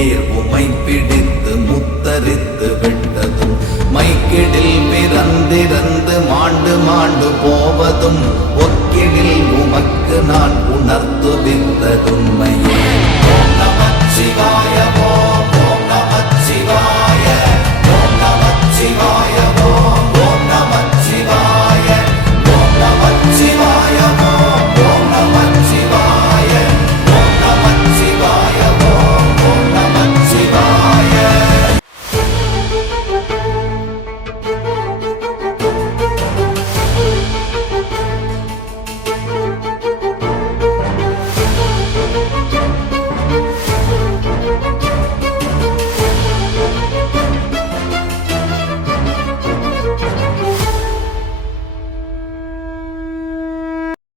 தேர் உமை பிடித்து முத்தரித்து விட்டதும் மைக்கிடில் பிறந்திறந்து மாண்டு மாண்டு போவதும் ஒக்கிடில் உமக்கு நான் உணர்த்துவித்ததுண்மை